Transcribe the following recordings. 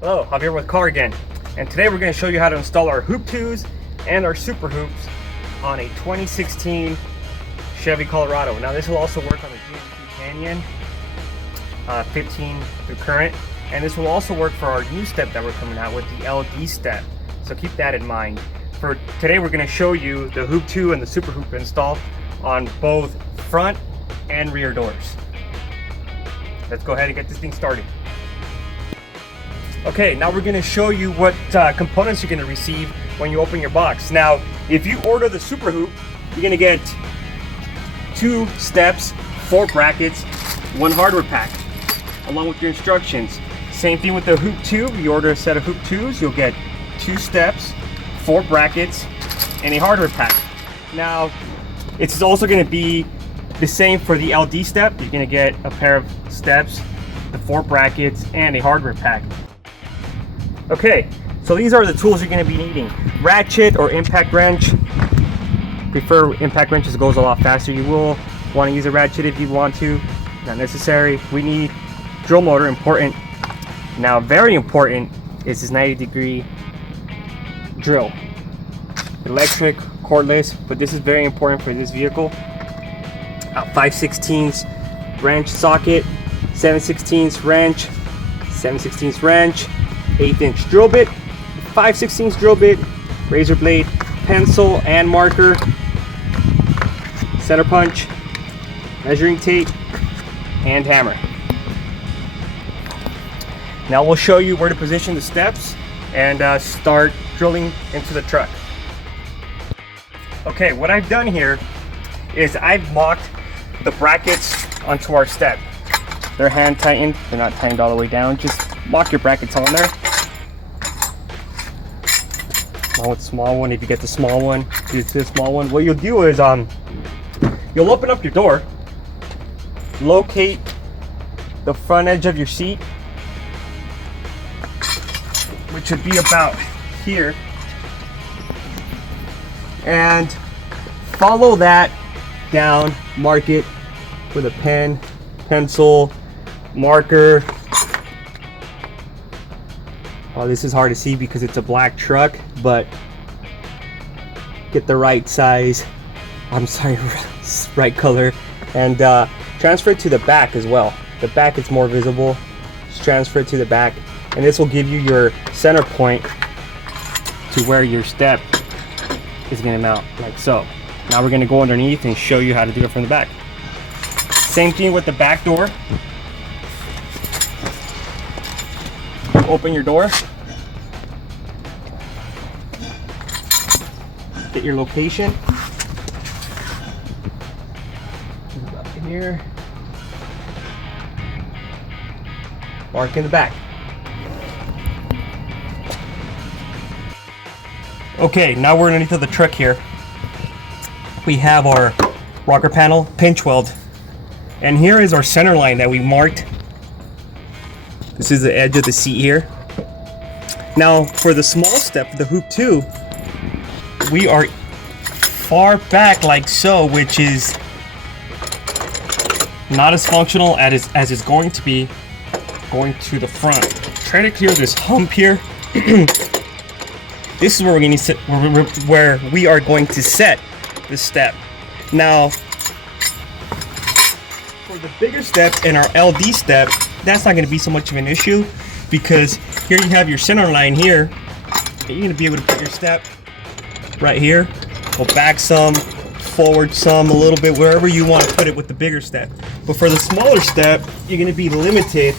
Hello, Javier with Carr again, and today we're going to show you how to install our Hoop 2s and our Super Hoops on a 2016 Chevy Colorado. Now this will also work on the GMC Canyon 15 through current, and this will also work for our new step that we're coming out with, the LD step, so keep that in mind. For today we're going to show you the Hoop 2 and the Super Hoop install on both front and rear doors. Let's go ahead and get this thing started. Okay, now we're going to show you what components you're going to receive when you open your box. Now, if you order the Super Hoop, you're going to get 2 steps, 4 brackets, 1 hardware pack, along with your instructions. Same thing with the Hoop 2. If you order a set of Hoop 2s, you'll get 2 steps, 4 brackets, and a hardware pack. Now, it's also going to be the same for the LD step. You're going to get a pair of steps, the 4 brackets, and a hardware pack. Okay, so these are the tools you're going to be needing. Ratchet or impact wrench. Prefer impact wrenches, it goes a lot faster. You will want to use a ratchet if you want to, not necessary. We need drill motor, important. Now very important is this 90-degree drill. Electric, cordless, but this is very important for this vehicle. 5/16 wrench socket, 7/16 wrench, 7/16 wrench, 1/8" drill bit, 5/16 drill bit, razor blade, pencil and marker, center punch, measuring tape, and hammer. Now we'll show you where to position the steps and start drilling into the truck. Okay, what I've done here is I've locked the brackets onto our step. They're hand tightened, they're not tightened all the way down. Just lock your brackets on there. Along with the small one, if you get the small one, use the small one. What you'll do is you'll open up your door, locate the front edge of your seat, which would be about here, and follow that down, mark it with a pen, pencil, marker. Oh, this is hard to see because it's a black truck, but get the right size, right color, and transfer it to the back as well. The back is more visible. Just transfer it to the back, and this will give you your center point to where your step is going to mount, like so. Now we're going to go underneath and show you how to do it from the back. Same thing with the back door. Open your door, get your location, up in here, mark in the back. Okay, now we're underneath of the truck here. We have our rocker panel pinch weld, and here is our center line that we marked. This is the edge of the seat here. Now for the small step, the Hoop 2, we are far back like so, which is not as functional as it's going to be going to the front. Try to clear this hump here. This is where we're going to sit, where we are going to set the step. Now for the bigger step in our LD step, that's not going to be so much of an issue, because here you have your center line here. You're going to be able to put your step right here, go back some, forward some, a little bit, wherever you want to put it with the bigger step. But for the smaller step, you're going to be limited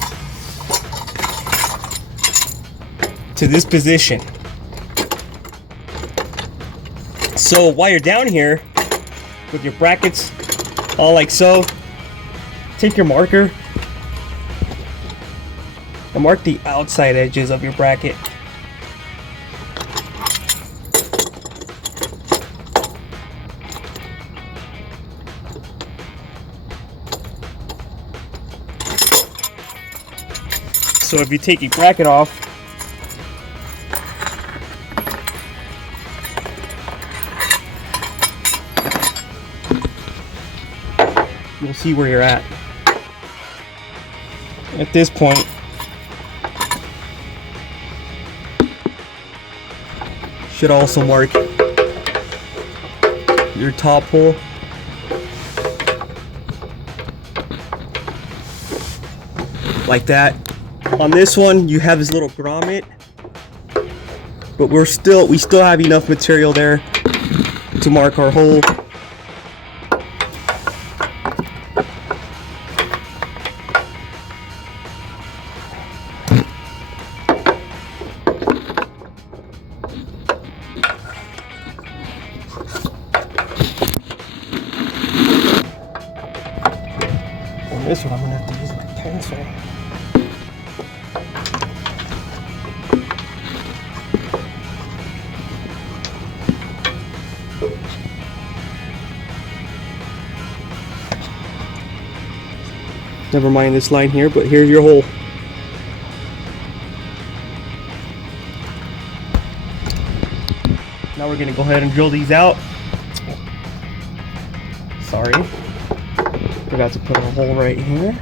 to this position. So while you're down here with your brackets all like so, take your marker and mark the outside edges of your bracket. So if you take your bracket off, you'll see where you're at. At this point, should also mark your top hole. Like that. On this one, you have this little grommet, but we still have enough material there to mark our hole. On this one, I'm gonna have to use my pencil. Never mind this line here, but here's your hole. Now we're gonna go ahead and drill these out. Sorry, forgot to put a hole right here.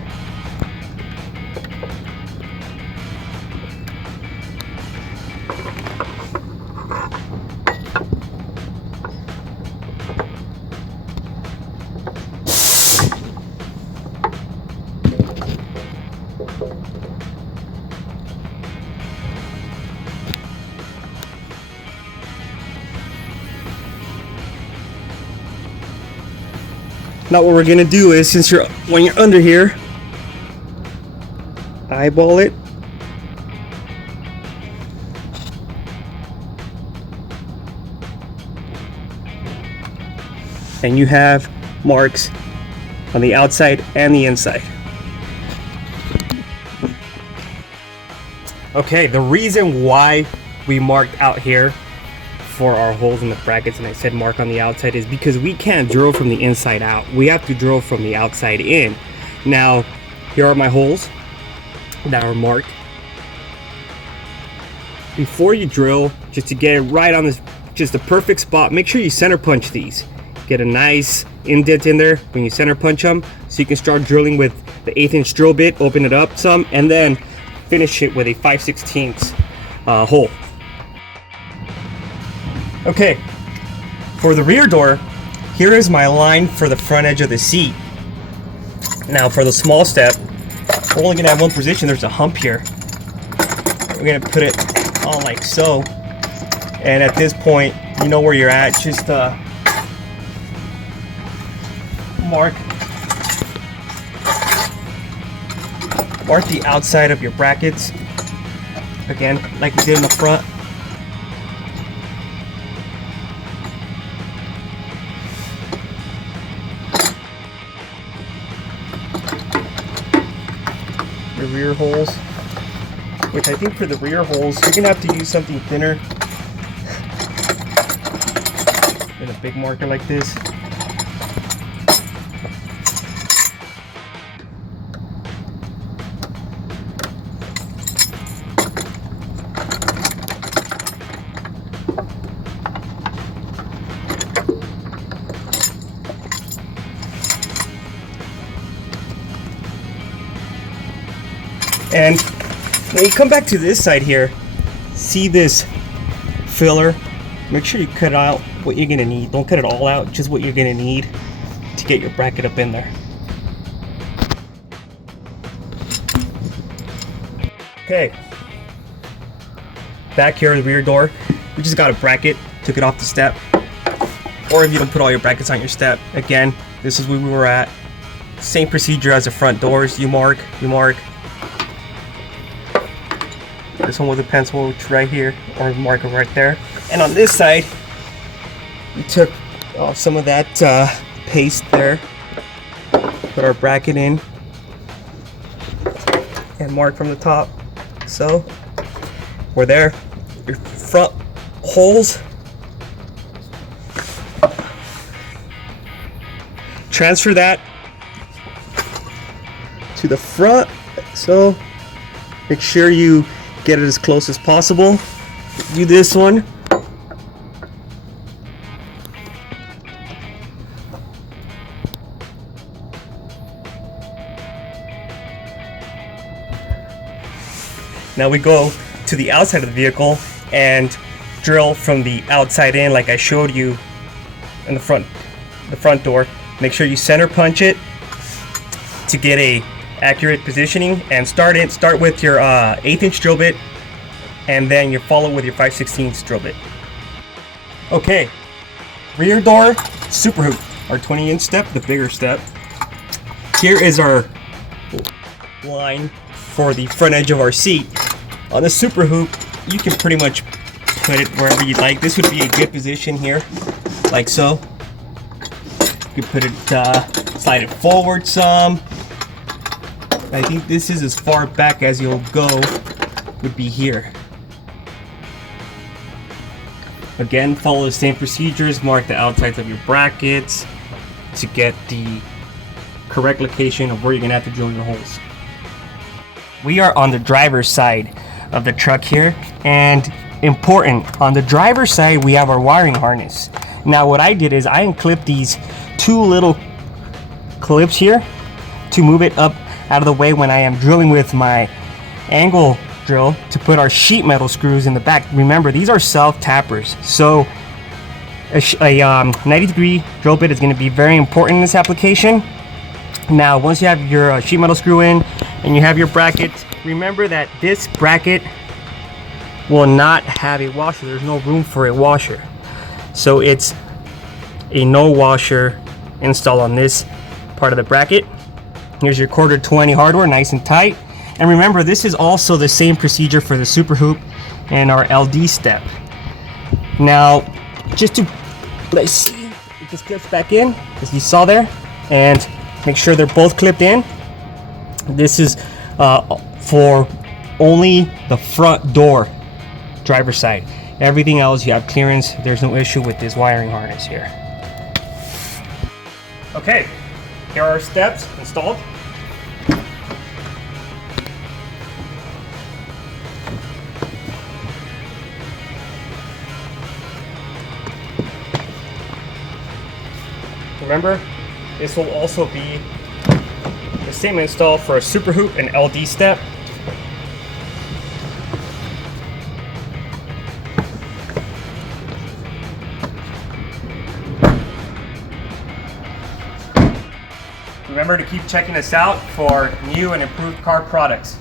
Now what we're gonna do is, when you're under here, eyeball it. And you have marks on the outside and the inside. Okay, the reason why we marked out here for our holes in the brackets, and I said mark on the outside, is because we can't drill from the inside out. We have to drill from the outside in. Now, here are my holes that are marked. Before you drill, just to get it right on this, just the perfect spot, make sure you center punch these. Get a nice indent in there when you center punch them, so you can start drilling with the 1/8 inch drill bit, open it up some, and then finish it with a 5/16 hole. Okay, for the rear door, here is my line for the front edge of the seat. Now for the small step, we're only gonna have one position. There's a hump here. We're gonna put it on like so. And at this point, you know where you're at. Just mark the outside of your brackets. Again, like we did in the front. Your rear holes, which I think for the rear holes, you're gonna have to use something thinner than a big marker like this. And when you come back to this side here, see this filler? Make sure you cut out what you're gonna need. Don't cut it all out, just what you're gonna need to get your bracket up in there. Okay, back here at the rear door, we just got a bracket, took it off the step. Or if you don't put all your brackets on your step, again, this is where we were at. Same procedure as the front doors. You mark. This one with a pencil, which right here, or mark it right there. And on this side, we took off some of that paste there, put our bracket in, and mark from the top. So we're there. Your front holes, transfer that to the front. So make sure you get it as close as possible. Do this one. Now we go to the outside of the vehicle, and drill from the outside in, like I showed you in the front door. Make sure you center punch it to get a accurate positioning, and start with your 1/8" drill bit, and then you follow with your 5/16 drill bit. Okay, rear door super hoop, our 20" step, the bigger step. Here is our line for the front edge of our seat. On the super hoop, you can pretty much put it wherever you'd like. This would be a good position here, like so. You can put it, slide it forward some. I think this is as far back as you'll go, would be here. Again, follow the same procedures. Mark the outsides of your brackets to get the correct location of where you're gonna have to drill your holes. We are on the driver's side of the truck here, and important, on the driver's side we have our wiring harness. Now what I did is I unclipped these 2 little clips here to move it up out of the way when I am drilling with my angle drill, to put our sheet metal screws in the back. Remember, these are self tappers, so a 90-degree drill bit is going to be very important in this application. Now once you have your sheet metal screw in and you have your brackets, remember that this bracket will not have a washer. There's no room for a washer, so it's a no washer install on this part of the bracket. Here's your 1/4-20 hardware, nice and tight. And remember, this is also the same procedure for the super hoop and our LD step. Now, just to let's see, it just clips back in, as you saw there, and make sure they're both clipped in. This is for only the front door, driver's side. Everything else you have clearance. There's no issue with this wiring harness here. Okay, here are our steps installed. Remember, this will also be the same install for a super hoop and LD step. Remember to keep checking us out for new and improved Carr products.